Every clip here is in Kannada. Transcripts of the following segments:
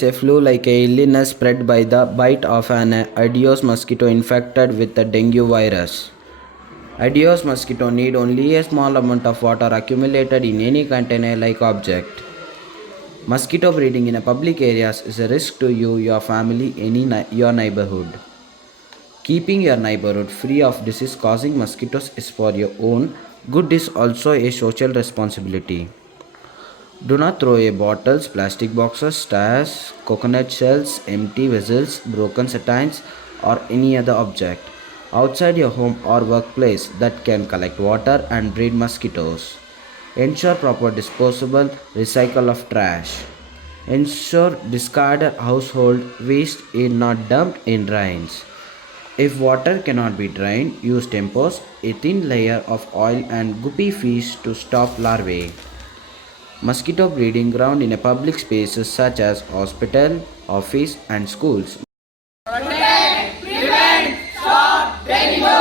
is a flu-like illness spread by the bite of an Aedes mosquito infected with the dengue virus. Aedes mosquito need only a small amount of water accumulated in any container-like object. Mosquito breeding in a public areas is a risk to you, your family, your neighborhood. Keeping your neighborhood free of disease-causing mosquitoes is for your own good is also a social responsibility. Do not throw away bottles, plastic boxes, tires, coconut shells, empty vessels, broken satines, or any other object outside your home or workplace that can collect water and breed mosquitoes. Ensure proper disposable recycle of trash. Ensure discarded household waste is not dumped in drains. If water cannot be drained, use tempos, a thin layer of oil and guppy fish to stop larvae. Mosquito breeding ground in a public spaces such as hospital, office and schools. Prevent, stop, dengue.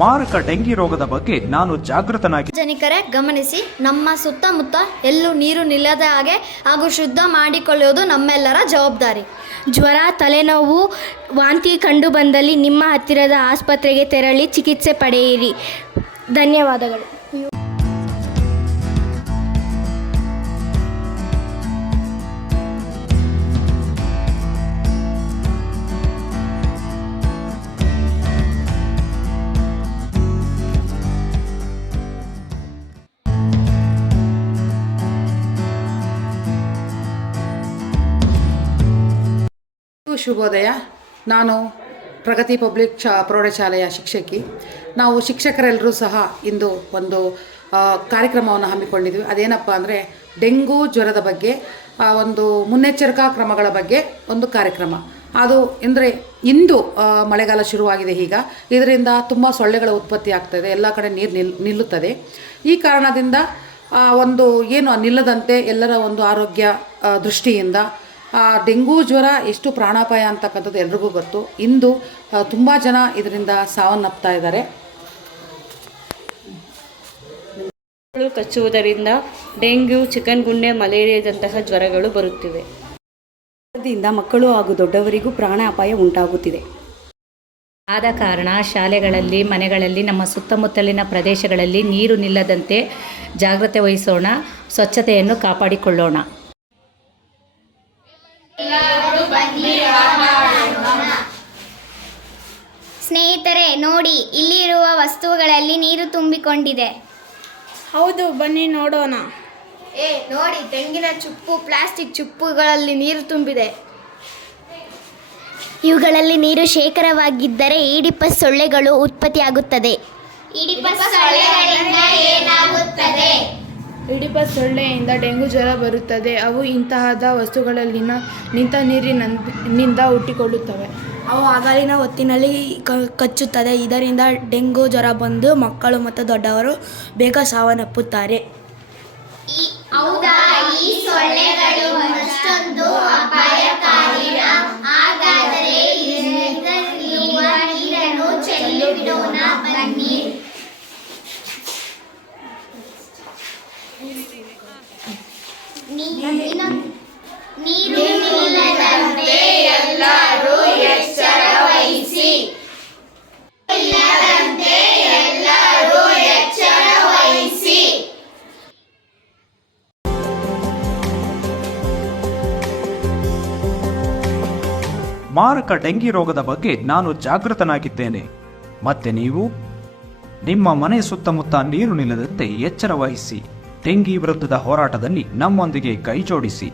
ಮಾರಕ ಡೆಂಗಿ ರೋಗದ ಬಗ್ಗೆ ನಾನು ಜಾಗೃತನಾಗಿ ಸಾರ್ವಜನಿಕರೇ ಗಮನಿಸಿ, ನಮ್ಮ ಸುತ್ತಮುತ್ತ ಎಲ್ಲೂ ನೀರು ನಿಲ್ಲದ ಹಾಗೆ ಹಾಗೂ ಶುದ್ಧ ಮಾಡಿಕೊಳ್ಳುವುದು ನಮ್ಮೆಲ್ಲರ ಜವಾಬ್ದಾರಿ. ಜ್ವರ, ತಲೆನೋವು, ವಾಂತಿ ಕಂಡು ಬಂದಲ್ಲಿ ನಿಮ್ಮ ಹತ್ತಿರದ ಆಸ್ಪತ್ರೆಗೆ ತೆರಳಿ ಚಿಕಿತ್ಸೆ ಪಡೆಯಿರಿ. ಧನ್ಯವಾದಗಳು. ಶುಭೋದಯ. ನಾನು ಪ್ರಗತಿ ಪಬ್ಲಿಕ್ ಪ್ರೌಢಶಾಲೆಯ ಶಿಕ್ಷಕಿ. ನಾವು ಶಿಕ್ಷಕರೆಲ್ಲರೂ ಸಹ ಇಂದು ಒಂದು ಕಾರ್ಯಕ್ರಮವನ್ನು ಹಮ್ಮಿಕೊಂಡಿದ್ವಿ. ಅದೇನಪ್ಪ ಅಂದರೆ ಡೆಂಗು ಜ್ವರದ ಬಗ್ಗೆ ಒಂದು ಮುನ್ನೆಚ್ಚರಿಕಾ ಕ್ರಮಗಳ ಬಗ್ಗೆ ಒಂದು ಕಾರ್ಯಕ್ರಮ. ಅದು ಅಂದರೆ ಇಂದು ಮಳೆಗಾಲ ಶುರುವಾಗಿದೆ. ಈಗ ಇದರಿಂದ ತುಂಬ ಸೊಳ್ಳೆಗಳ ಉತ್ಪತ್ತಿ ಆಗ್ತಾಯಿದೆ, ಎಲ್ಲ ಕಡೆ ನೀರು ನಿಲ್ಲುತ್ತದೆ. ಈ ಕಾರಣದಿಂದ ಒಂದು ಏನು ನಿಲ್ಲದಂತೆ ಎಲ್ಲರ ಒಂದು ಆರೋಗ್ಯ ದೃಷ್ಟಿಯಿಂದ ಡೆಂಗೂ ಜ್ವರ ಎಷ್ಟು ಪ್ರಾಣಾಪಾಯ ಅಂತಕ್ಕಂಥದ್ದು ಎಲ್ರಿಗೂ ಗೊತ್ತು. ಇಂದು ತುಂಬ ಜನ ಇದರಿಂದ ಸಾವನ್ನಪ್ತಾ ಇದ್ದಾರೆ. ಕಚ್ಚುವುದರಿಂದ ಡೆಂಗ್ಯೂ, ಚಿಕನ್ಗುನ್ಯಾ, ಮಲೇರಿಯಾದಂತಹ ಜ್ವರಗಳು ಬರುತ್ತಿವೆ. ಇದರಿಂದ ಮಕ್ಕಳು ಹಾಗೂ ದೊಡ್ಡವರಿಗೂ ಪ್ರಾಣಾಪಾಯ ಉಂಟಾಗುತ್ತಿದೆ. ಆದ ಕಾರಣ ಶಾಲೆಗಳಲ್ಲಿ, ಮನೆಗಳಲ್ಲಿ, ನಮ್ಮ ಸುತ್ತಮುತ್ತಲಿನ ಪ್ರದೇಶಗಳಲ್ಲಿ ನೀರು ನಿಲ್ಲದಂತೆ ಜಾಗ್ರತೆ ವಹಿಸೋಣ, ಸ್ವಚ್ಛತೆಯನ್ನು ಕಾಪಾಡಿಕೊಳ್ಳೋಣ. ಸ್ನೇಹಿತರೆ ನೋಡಿ, ಇಲ್ಲಿರುವ ವಸ್ತುಗಳಲ್ಲಿ ನೀರು ತುಂಬಿಕೊಂಡಿದೆ. ಹೌದು, ಬನ್ನಿ ನೋಡೋಣ. ನೋಡಿ, ತೆಂಗಿನ ಚುಪ್ಪು, ಪ್ಲಾಸ್ಟಿಕ್ ಚುಪ್ಪುಗಳಲ್ಲಿ ನೀರು ತುಂಬಿದೆ. ಇವುಗಳಲ್ಲಿ ನೀರು ಶೇಖರವಾಗಿದ್ದರೆ ಈಡಿಪಸ್ ಸೊಳ್ಳೆಗಳು ಉತ್ಪತ್ತಿಯಾಗುತ್ತದೆ. ಇಡಿಪ ಸೊಳ್ಳೆಗಳಿಂದ ಏನಾಗುತ್ತದೆ? ಇಡಿಪ ಸೊಳ್ಳೆಯಿಂದ ಡೆಂಗು ಜ್ವರ ಬರುತ್ತದೆ. ಅವು ಇಂತಹದ ವಸ್ತುಗಳಲ್ಲಿನ ನಿಂತ ನೀರಿನಿಂದ ಹುಟ್ಟಿಕೊಳ್ಳುತ್ತವೆ. ಅವು ಹಗಲಿನ ಹೊತ್ತಿನಲ್ಲಿ ಕಚ್ಚುತ್ತದೆ. ಇದರಿಂದ ಡೆಂಗು ಜ್ವರ ಬಂದು ಮಕ್ಕಳು ಮತ್ತು ದೊಡ್ಡವರು ಬೇಗ ಸಾವನ್ನಪ್ಪುತ್ತಾರೆ. ಹೌದಾ? ಈ ಸೊಳ್ಳೆಗಳು ಅಷ್ಟೊಂದು ಅಪಾಯಕಾರಿನ? ಹಾಗಾದರೆ ಇದರಲ್ಲಿರುವ ನೀರನ್ನು ಚೆಲ್ಲಿ ಬಿಡೋಣ ಬನ್ನಿ. ನೀರು ನಿಲ್ಲದಂತೆ ಎಲ್ಲರೂ ಎಚ್ಚರ ವಹಿಸಿ. ಮಾರಕ ಡೆಂಗಿ ರೋಗದ ಬಗ್ಗೆ ನಾನು ಜಾಗೃತನಾಗಿದ್ದೇನೆ. ಮತ್ತೆ ನೀವು ನಿಮ್ಮ ಮನೆ ಸುತ್ತಮುತ್ತ ನೀರು ನಿಲ್ಲದಂತೆ ಎಚ್ಚರ ವಹಿಸಿ. ಡೆಂಗಿ ವಿರುದ್ಧದ ಹೋರಾಟದಲ್ಲಿ ನಮ್ಮೊಂದಿಗೆ ಕೈಜೋಡಿಸಿ.